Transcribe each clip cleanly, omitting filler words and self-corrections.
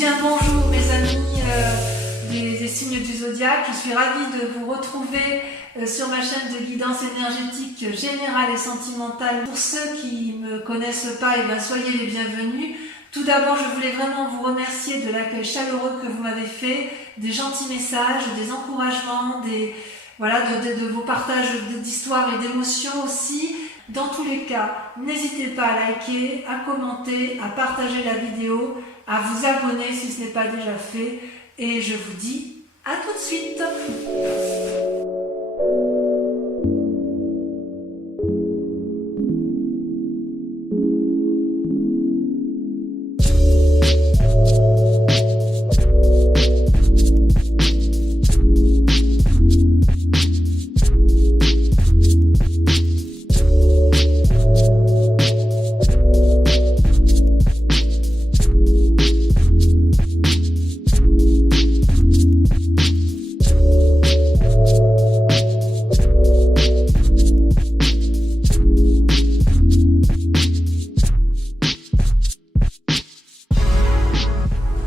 bien bonjour mes amis des signes du zodiaque, je suis ravie de vous retrouver sur ma chaîne de guidance énergétique générale et sentimentale. Pour ceux qui ne me connaissent pas, soyez les bienvenus. Tout d'abord, je voulais vraiment vous remercier de l'accueil chaleureux que vous m'avez fait, des gentils messages, des encouragements, de vos partages d'histoires et d'émotions aussi. Dans tous les cas, n'hésitez pas à liker, à commenter, à partager la vidéo, à vous abonner si ce n'est pas déjà fait. Et je vous dis à tout de suite.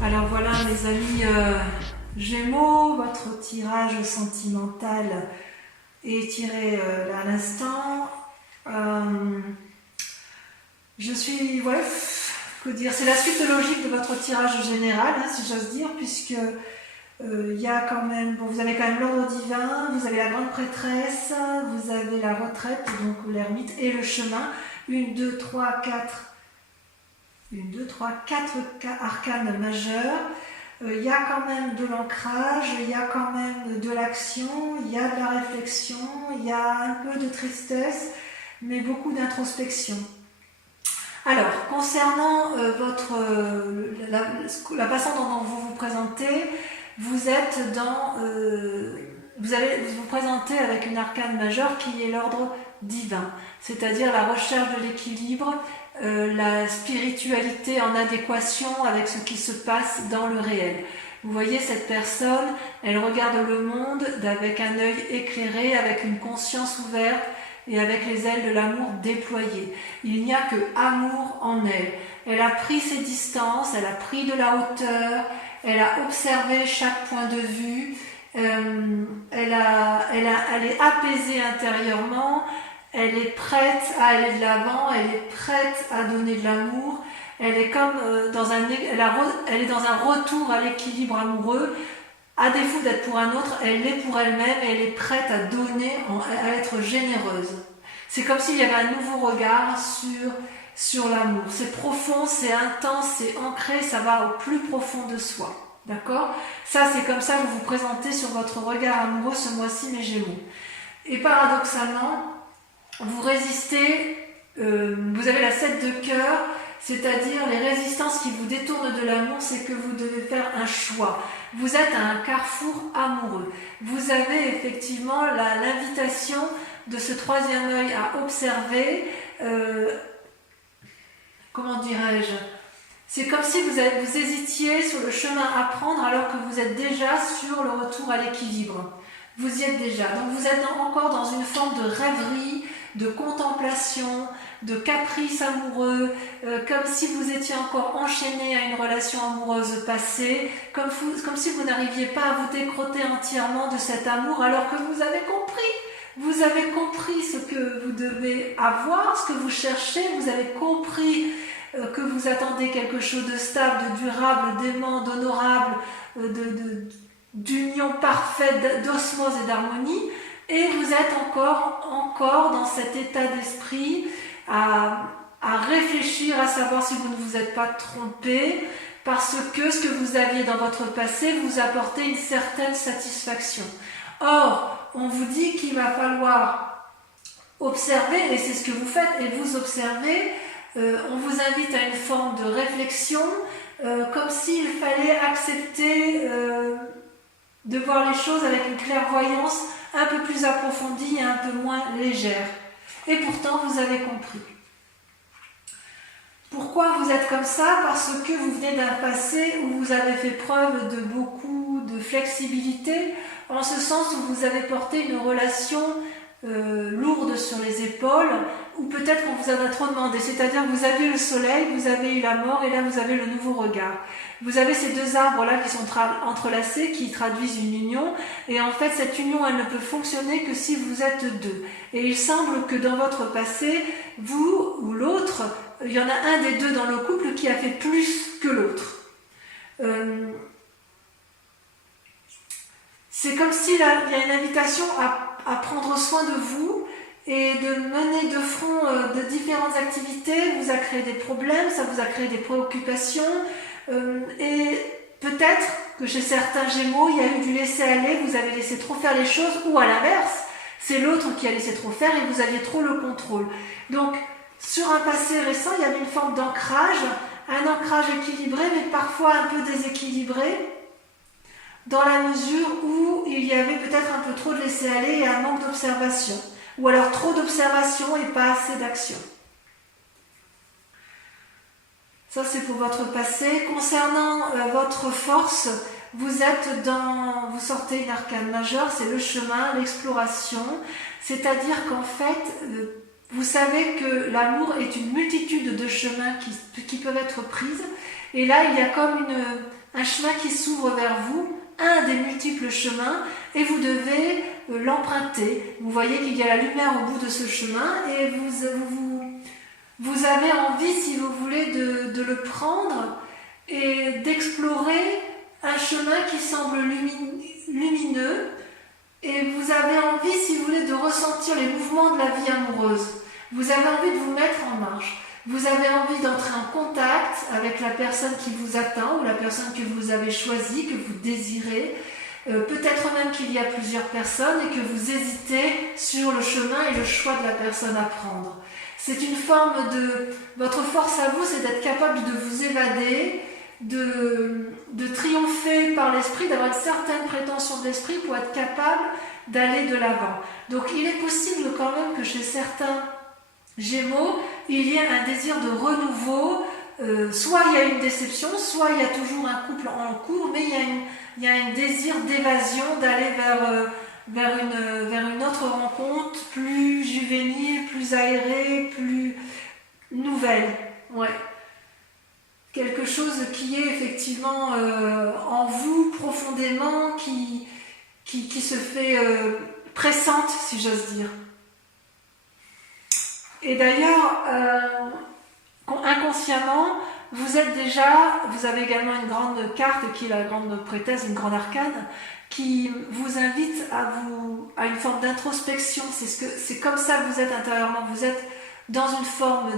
Alors voilà mes amis Gémeaux, votre tirage sentimental est tiré à l'instant. C'est la suite logique de votre tirage général, si j'ose dire, puisque il y a quand même, vous avez quand même l'ordre divin, vous avez la grande prêtresse, vous avez la retraite, donc l'ermite, et le chemin. 1, 2, 3, 4 arcanes majeurs. Il y a quand même de l'ancrage, il y a quand même de l'action, il y a de la réflexion, il y a un peu de tristesse, mais beaucoup d'introspection. Alors, concernant la façon dont vous vous présentez, vous allez vous présenter avec une arcane majeure qui est l'ordre divin, c'est-à-dire la recherche de l'équilibre, la spiritualité en adéquation avec ce qui se passe dans le réel. Vous voyez cette personne, elle regarde le monde avec un œil éclairé, avec une conscience ouverte et avec les ailes de l'amour déployées. Il n'y a que amour en elle. Elle a pris ses distances, elle a pris de la hauteur, elle a observé chaque point de vue, elle est apaisée intérieurement. Elle est prête à aller de l'avant, elle est prête à donner de l'amour, elle est comme elle est dans un retour à l'équilibre amoureux. À défaut d'être pour un autre, elle l'est pour elle-même et elle est prête à donner, à être généreuse. C'est comme s'il y avait un nouveau regard sur l'amour. C'est profond, c'est intense, c'est ancré, ça va au plus profond de soi. D'accord ? Ça, c'est comme ça que vous vous présentez sur votre regard amoureux ce mois-ci, mes Gémeaux. Et paradoxalement, vous résistez, vous avez la 7 de cœur, c'est-à-dire les résistances qui vous détournent de l'amour, c'est que vous devez faire un choix. Vous êtes à un carrefour amoureux. Vous avez effectivement l'invitation de ce troisième œil à observer, comment dirais-je ? C'est comme si vous hésitiez sur le chemin à prendre alors que vous êtes déjà sur le retour à l'équilibre. Vous y êtes déjà. Donc vous êtes encore dans une forme de rêverie, de contemplation, de caprice amoureux, comme si vous étiez encore enchaîné à une relation amoureuse passée, comme si vous n'arriviez pas à vous décrotter entièrement de cet amour alors que vous avez compris. Vous avez compris ce que vous devez avoir, ce que vous cherchez, vous avez compris que vous attendez quelque chose de stable, de durable, d'aimant, d'honorable, d'union parfaite, d'osmose et d'harmonie. Et vous êtes encore dans cet état d'esprit à réfléchir, à savoir si vous ne vous êtes pas trompé, parce que ce que vous aviez dans votre passé vous apportait une certaine satisfaction. Or, on vous dit qu'il va falloir observer, et c'est ce que vous faites, et vous observez, on vous invite à une forme de réflexion, comme s'il fallait accepter de voir les choses avec une clairvoyance un peu plus approfondie et un peu moins légère. Et pourtant, vous avez compris. Pourquoi vous êtes comme ça ? Parce que vous venez d'un passé où vous avez fait preuve de beaucoup de flexibilité, en ce sens où vous avez porté une relation lourde sur les épaules, ou peut-être qu'on vous en a trop demandé, c'est-à-dire que vous avez le soleil, vous avez eu la mort, et là vous avez le nouveau regard. Vous avez ces deux arbres-là qui sont entrelacés, qui traduisent une union, et en fait cette union, elle ne peut fonctionner que si vous êtes deux. Et il semble que dans votre passé, vous ou l'autre, il y en a un des deux dans le couple qui a fait plus que l'autre. C'est comme s'il y a une invitation à prendre soin de vous et de mener de front de différentes activités. Vous a créé des problèmes, ça vous a créé des préoccupations, et peut-être que chez certains Gémeaux, il y a eu du laisser-aller, vous avez laissé trop faire les choses, ou à l'inverse, c'est l'autre qui a laissé trop faire et vous aviez trop le contrôle. Donc, sur un passé récent, il y avait une forme d'ancrage, un ancrage équilibré, mais parfois un peu déséquilibré, dans la mesure où il y avait peut-être un peu trop de laisser-aller et un manque d'observation, ou alors trop d'observation et pas assez d'action. Ça, c'est pour votre passé. Concernant votre force, vous sortez une arcane majeure, c'est le chemin, l'exploration, c'est-à-dire qu'en fait, vous savez que l'amour est une multitude de chemins qui peuvent être prises, et là, il y a comme un chemin qui s'ouvre vers vous, un des multiples chemins, et vous devez l'emprunter. Vous voyez qu'il y a la lumière au bout de ce chemin, et vous avez envie, si vous voulez, de le prendre et d'explorer un chemin qui semble lumineux, et vous avez envie, si vous voulez, de ressentir les mouvements de la vie amoureuse. Vous avez envie de vous mettre en marche. Vous avez envie d'entrer en contact avec la personne qui vous attend ou la personne que vous avez choisie, que vous désirez. Peut-être même qu'il y a plusieurs personnes et que vous hésitez sur le chemin et le choix de la personne à prendre. C'est une forme de... Votre force à vous, c'est d'être capable de vous évader, de triompher par l'esprit, d'avoir une certaine prétention de l'esprit pour être capable d'aller de l'avant. Donc il est possible quand même que chez certains Gémeaux, il y ait un désir de renouveau, soit il y a une déception, soit il y a toujours un couple en cours, mais il y a un désir d'évasion, d'aller vers une autre rencontre, plus juvénile, plus aérée, plus nouvelle. Ouais. Quelque chose qui est effectivement en vous profondément, qui se fait pressante, si j'ose dire. Et d'ailleurs, inconsciemment, vous avez également une grande carte qui est la grande prêtresse, une grande arcane, qui vous invite à une forme d'introspection. C'est comme ça que vous êtes intérieurement. Vous êtes dans une forme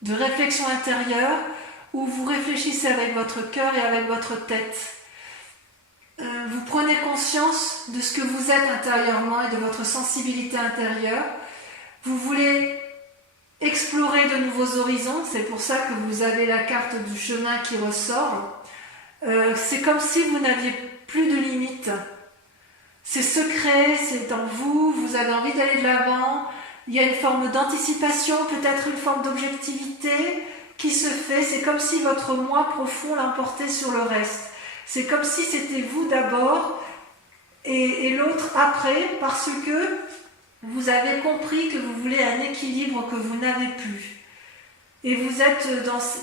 de réflexion intérieure où vous réfléchissez avec votre cœur et avec votre tête. Vous prenez conscience de ce que vous êtes intérieurement et de votre sensibilité intérieure. Vous voulez explorer de nouveaux horizons, c'est pour ça que vous avez la carte du chemin qui ressort. C'est comme si vous n'aviez plus de limites. C'est secret, c'est en vous, vous avez envie d'aller de l'avant. Il y a une forme d'anticipation, peut-être une forme d'objectivité qui se fait. C'est comme si votre moi profond l'emportait sur le reste. C'est comme si c'était vous d'abord et l'autre après, parce que vous avez compris que vous voulez un équilibre que vous n'avez plus. Et vous êtes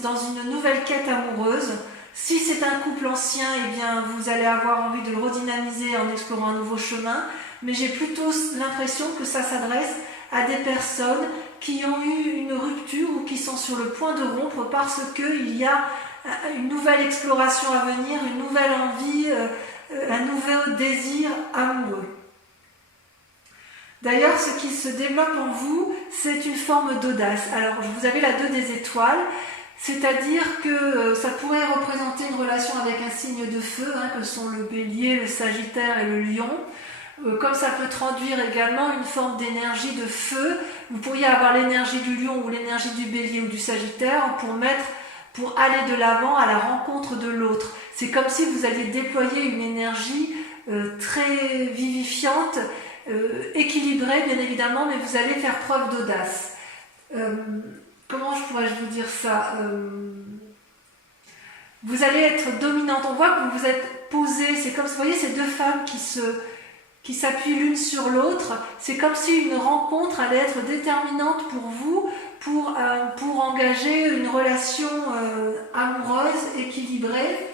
dans une nouvelle quête amoureuse. Si c'est un couple ancien, eh bien, vous allez avoir envie de le redynamiser en explorant un nouveau chemin. Mais j'ai plutôt l'impression que ça s'adresse à des personnes qui ont eu une rupture ou qui sont sur le point de rompre parce qu'il y a une nouvelle exploration à venir, une nouvelle envie, un nouveau désir amoureux. D'ailleurs, ce qui se développe en vous, c'est une forme d'audace. Alors, vous avez la 2 des étoiles, c'est-à-dire que ça pourrait représenter une relation avec un signe de feu, que sont le bélier, le sagittaire et le lion. Comme ça peut traduire également une forme d'énergie de feu, vous pourriez avoir l'énergie du lion ou l'énergie du bélier ou du sagittaire pour aller de l'avant à la rencontre de l'autre. C'est comme si vous alliez déployer une énergie très vivifiante, équilibrée bien évidemment, mais vous allez faire preuve d'audace. Comment pourrais-je vous dire ça, vous allez être dominante. On voit que vous vous êtes posée. C'est comme, vous voyez, ces deux femmes qui qui s'appuient l'une sur l'autre. C'est comme si une rencontre allait être déterminante pour vous, pour engager une relation amoureuse, équilibrée.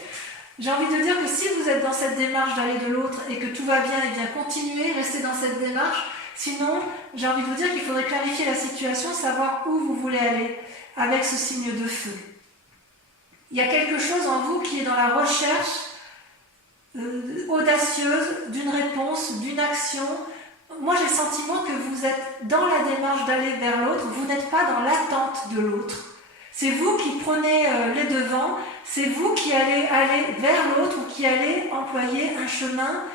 J'ai envie de dire que si vous êtes dans cette démarche d'aller de l'autre et que tout va bien, et bien continuez, restez dans cette démarche. Sinon, j'ai envie de vous dire qu'il faudrait clarifier la situation, savoir où vous voulez aller avec ce signe de feu. Il y a quelque chose en vous qui est dans la recherche audacieuse d'une réponse, d'une action. Moi, j'ai le sentiment que vous êtes dans la démarche d'aller vers l'autre, vous n'êtes pas dans l'attente de l'autre. C'est vous qui prenez les devants, c'est vous qui allez aller vers l'autre ou qui allez employer un chemin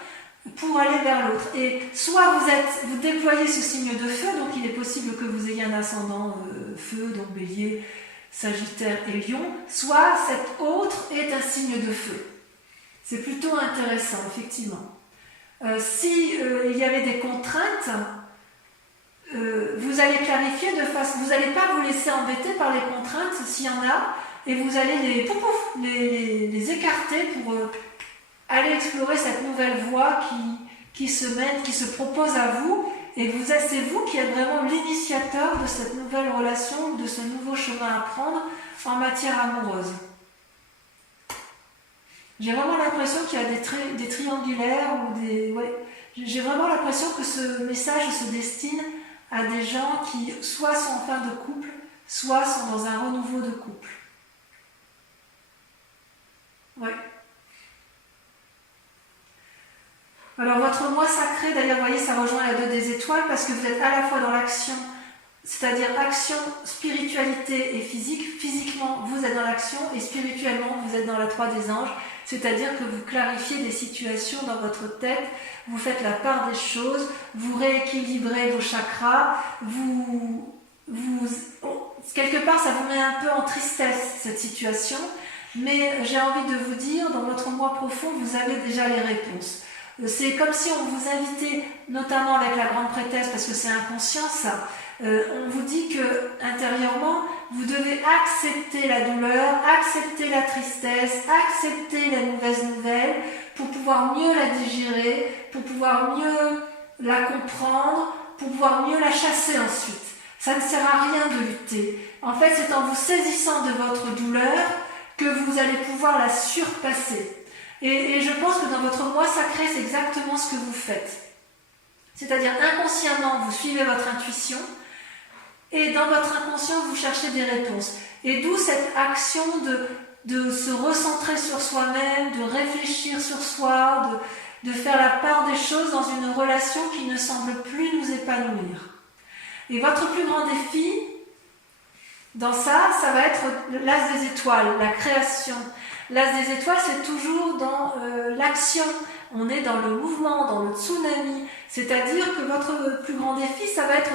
pour aller vers l'autre. Et soit vous déployez ce signe de feu, donc il est possible que vous ayez un ascendant feu, donc bélier, sagittaire et lion, soit cet autre est un signe de feu. C'est plutôt intéressant, effectivement. Si il y avait des contraintes, vous allez clarifier de façon... Vous n'allez pas vous laisser embêter par les contraintes s'il y en a, et vous allez les écarter pour aller explorer cette nouvelle voie qui se mène, qui se propose à vous, et c'est vous qui êtes vraiment l'initiateur de cette nouvelle relation, de ce nouveau chemin à prendre en matière amoureuse. J'ai vraiment l'impression qu'il y a des triangulaires ou des... Ouais, j'ai vraiment l'impression que ce message se destine à des gens qui soit sont en fin de couple, soit sont dans un renouveau de couple. Ouais. Alors votre moi sacré, d'ailleurs, vous voyez, ça rejoint la 2 des étoiles parce que vous êtes à la fois dans l'action, c'est-à-dire action, spiritualité et physique. Physiquement, vous êtes dans l'action et spirituellement, vous êtes dans la 3 des anges. C'est-à-dire que vous clarifiez des situations dans votre tête, vous faites la part des choses, vous rééquilibrez vos chakras, quelque part ça vous met un peu en tristesse cette situation, mais j'ai envie de vous dire, dans votre moi profond, vous avez déjà les réponses. C'est comme si on vous invitait, notamment avec la grande prêtresse, parce que c'est inconscient ça, on vous dit que intérieurement, vous devez accepter la douleur, accepter la tristesse, accepter la mauvaise nouvelle pour pouvoir mieux la digérer, pour pouvoir mieux la comprendre, pour pouvoir mieux la chasser ensuite. Ça ne sert à rien de lutter. En fait, c'est en vous saisissant de votre douleur que vous allez pouvoir la surpasser. Et je pense que dans votre moi sacré, c'est exactement ce que vous faites. C'est-à-dire inconsciemment, vous suivez votre intuition, et dans votre inconscient, vous cherchez des réponses. Et d'où cette action de se recentrer sur soi-même, de réfléchir sur soi, de faire la part des choses dans une relation qui ne semble plus nous épanouir. Et votre plus grand défi, dans ça va être l'as des étoiles, la création. L'as des étoiles, c'est toujours dans l'action. On est dans le mouvement, dans le tsunami. C'est-à-dire que votre plus grand défi, ça va être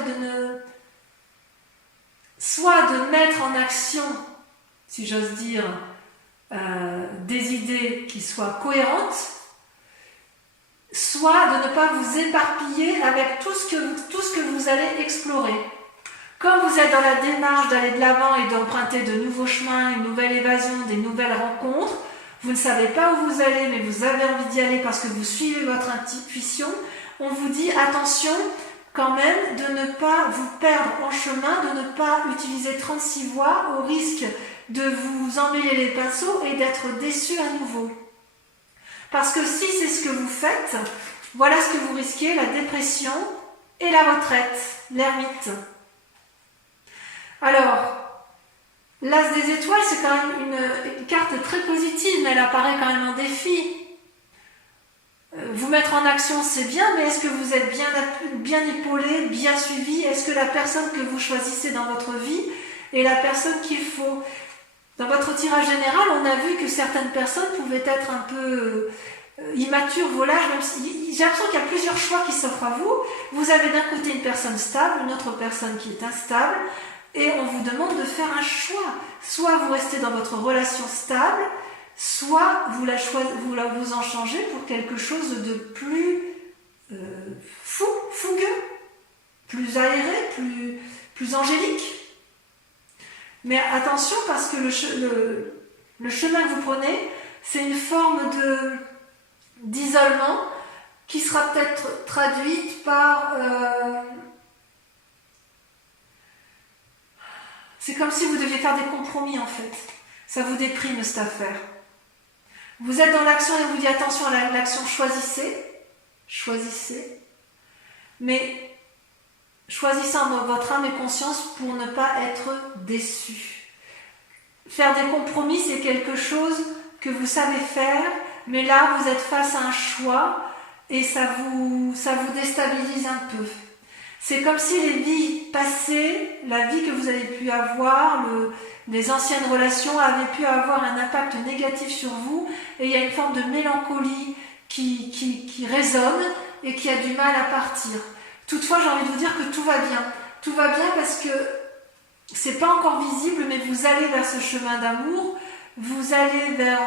soit de mettre en action, si j'ose dire, des idées qui soient cohérentes, soit de ne pas vous éparpiller avec tout ce que vous allez explorer. Comme vous êtes dans la démarche d'aller de l'avant et d'emprunter de nouveaux chemins, une nouvelle évasion, des nouvelles rencontres, vous ne savez pas où vous allez, mais vous avez envie d'y aller parce que vous suivez votre intuition, on vous dit attention, quand même, de ne pas vous perdre en chemin, de ne pas utiliser 36 voies au risque de vous emmêler les pinceaux et d'être déçu à nouveau. Parce que si c'est ce que vous faites, voilà ce que vous risquez, la dépression et la retraite, l'ermite. Alors, l'as des étoiles, c'est quand même une carte très positive, mais elle apparaît quand même en défi. Vous mettre en action, c'est bien, mais est-ce que vous êtes bien épaulé, bien suivi? Est-ce que la personne que vous choisissez dans votre vie est la personne qu'il faut? Dans votre tirage général, on a vu que certaines personnes pouvaient être un peu immatures, volages, même si j'ai l'impression qu'il y a plusieurs choix qui s'offrent à vous. Vous avez d'un côté une personne stable, une autre personne qui est instable, et on vous demande de faire un choix. Soit vous restez dans votre relation stable, soit vous en changez pour quelque chose de plus fougueux, plus aéré, plus angélique. Mais attention, parce que le chemin que vous prenez, c'est une forme d'isolement qui sera peut-être traduite par... c'est comme si vous deviez faire des compromis en fait. Ça vous déprime cette affaire. Vous êtes dans l'action et vous dites attention à l'action, choisissez. Choisissez. Mais choisissez en votre âme et conscience pour ne pas être déçu. Faire des compromis, c'est quelque chose que vous savez faire, mais là, vous êtes face à un choix et ça vous déstabilise un peu. C'est comme si les vies passées, la vie que vous avez pu avoir, les anciennes relations avaient pu avoir un impact négatif sur vous et il y a une forme de mélancolie qui résonne et qui a du mal à partir. Toutefois, j'ai envie de vous dire que tout va bien. Tout va bien parce que c'est pas encore visible, mais vous allez vers ce chemin d'amour, vous allez vers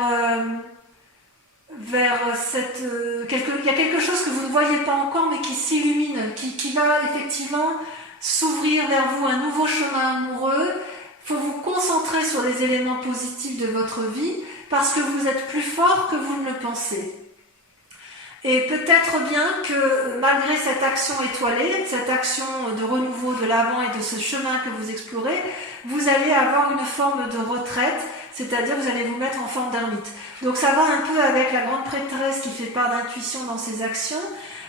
cette... il y a quelque chose que vous ne voyez pas encore, mais qui s'illumine, qui va effectivement s'ouvrir vers vous, un nouveau chemin amoureux. Il faut vous concentrer sur les éléments positifs de votre vie, parce que vous êtes plus fort que vous ne le pensez. Et peut-être bien que malgré cette action étoilée, cette action de renouveau de l'avant et de ce chemin que vous explorez, vous allez avoir une forme de retraite, c'est-à-dire vous allez vous mettre en forme d'ermite. Donc ça va un peu avec la grande prêtresse qui fait part d'intuition dans ses actions,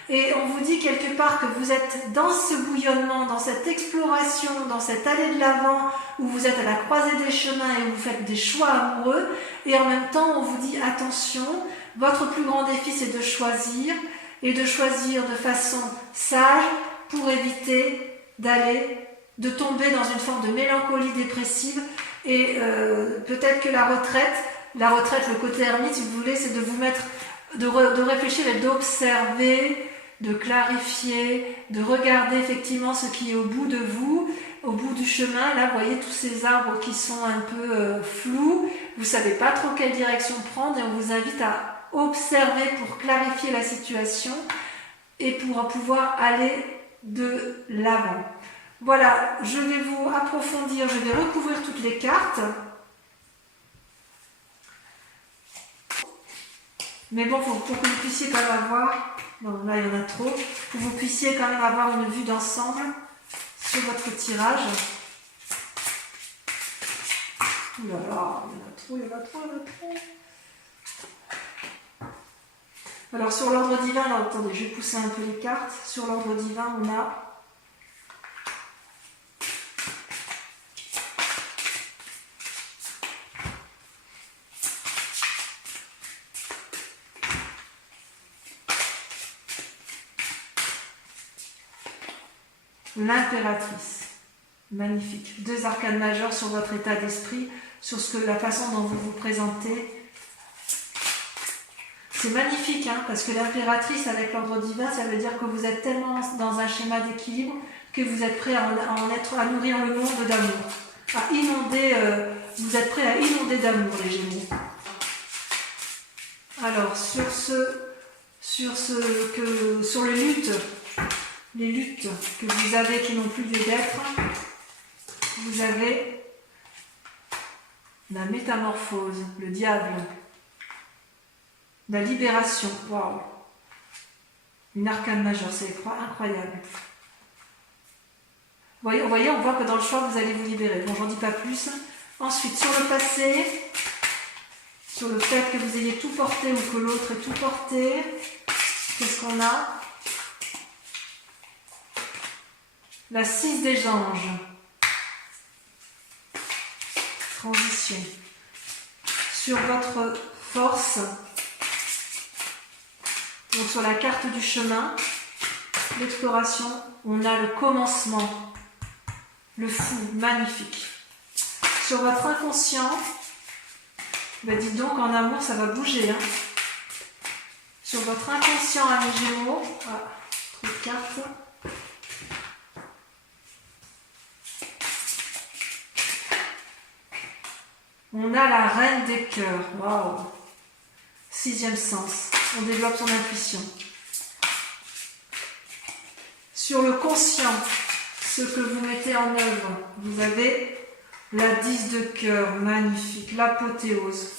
et on vous dit quelque part que vous êtes dans ce bouillonnement, dans cette exploration, dans cette allée de l'avant, où vous êtes à la croisée des chemins et où vous faites des choix amoureux, et en même temps on vous dit attention, votre plus grand défi c'est de choisir, et de choisir de façon sage pour éviter de tomber dans une forme de mélancolie dépressive, et peut-être que la retraite, le côté ermite si vous voulez, c'est de vous mettre, de réfléchir et d'observer, de clarifier, de regarder effectivement ce qui est au bout de vous, au bout du chemin. Là, vous voyez tous ces arbres qui sont un peu flous, vous ne savez pas trop quelle direction prendre, et on vous invite à observer pour clarifier la situation et pour pouvoir aller de l'avant. Voilà, je vais vous approfondir, je vais recouvrir toutes les cartes. Mais bon, pour que vous puissiez quand même avoir, non là il y en a trop, pour que vous puissiez quand même avoir une vue d'ensemble sur votre tirage. Ouh là là, il y en a trop. Alors sur l'ordre divin, là, attendez, je vais pousser un peu les cartes. Sur l'ordre divin, on a l'impératrice. Magnifique. 2 arcanes majeures sur votre état d'esprit, sur la façon dont vous vous présentez. C'est magnifique, hein, parce que l'impératrice avec l'ordre divin, ça veut dire que vous êtes tellement dans un schéma d'équilibre que vous êtes prêt à nourrir le monde d'amour. À inonder, vous êtes prêt à inonder d'amour, les Gémeaux. Alors, sur les luttes que vous avez qui n'ont plus lieu d'être, vous avez la métamorphose, le diable, la libération, waouh, une arcane majeure, c'est incroyable. Vous voyez, on voit que dans le choix, vous allez vous libérer. Bon, j'en dis pas plus. Ensuite, sur le passé, sur le fait que vous ayez tout porté ou que l'autre ait tout porté, qu'est-ce qu'on a? La 6 des anges. Transition. Sur votre force, donc sur la carte du chemin, l'exploration, on a le commencement, le fou, magnifique. Sur votre inconscient, ben dites donc en amour ça va bouger. Hein. Sur votre inconscient, amis Gémeaux, trop de cartes. On a la reine des cœurs, waouh, 6e sens, on développe son intuition. Sur le conscient, ce que vous mettez en œuvre, vous avez la 10 de cœur, magnifique, l'apothéose.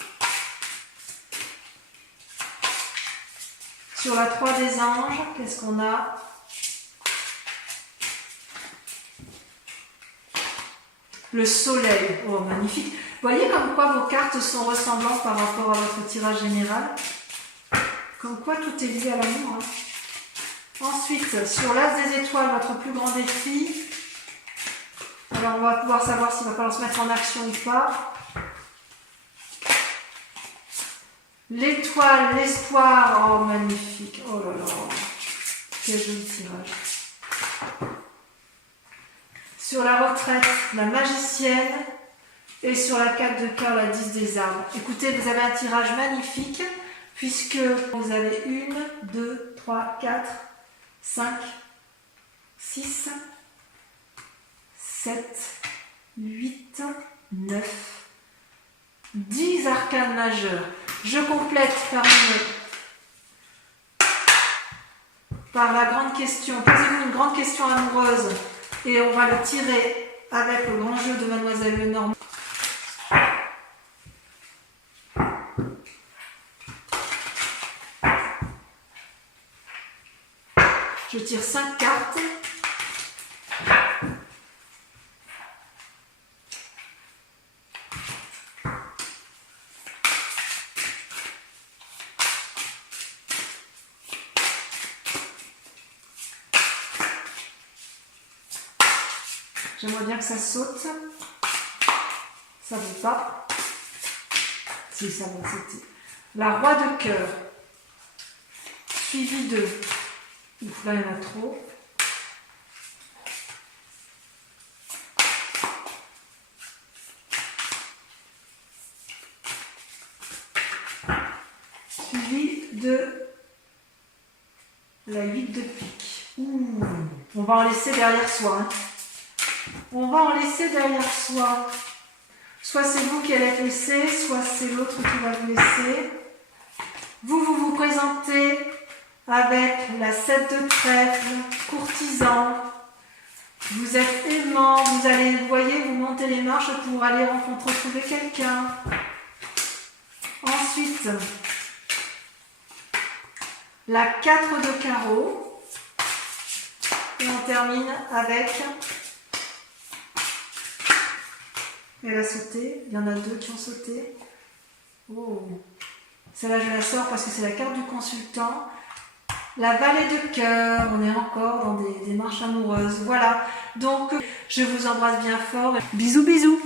Sur la 3 des anges, qu'est-ce qu'on a? Le soleil. Oh, magnifique. Vous voyez comme quoi vos cartes sont ressemblantes par rapport à votre tirage général? Comme quoi tout est lié à l'amour. Hein. Ensuite, sur l'as des étoiles, votre plus grand défi. Alors, on va pouvoir savoir s'il va falloir se mettre en action ou pas. L'étoile, l'espoir. Oh, magnifique. Oh là là. Quel joli tirage. Sur la retraite, la magicienne. Et sur la 4 de cœur, la 10 des arbres. Écoutez, vous avez un tirage magnifique, puisque vous avez 1, 2, 3, 4, 5, 6, 7, 8, 9, 10 arcanes majeurs. Je complète par la grande question. Posez-vous une grande question amoureuse et on va le tirer avec le grand jeu de Mademoiselle Lenormand. Je tire 5 cartes. J'aimerais bien que ça saute. Ça ne veut pas. Si, ça va sauter. La roi de cœur. Suivi de... Ouf, là, il y en a trop. Suivi de la 8 de pique. Ouh. On va en laisser derrière soi. Hein. On va en laisser derrière soi. Soit c'est vous qui allez être laissé, soit c'est l'autre qui va vous laisser. Vous présentez avec la 7 de trèfle, courtisan. Vous êtes aimant, vous allez, vous voyez, vous montez les marches pour aller retrouver quelqu'un. Ensuite, la 4 de carreau. Et on termine avec... Elle a sauté, il y en a 2 qui ont sauté. Oh. Celle-là, je la sors parce que c'est la carte du consultant. La vallée de cœur, on est encore dans des marches amoureuses. Voilà, donc je vous embrasse bien fort. Bisous, bisous.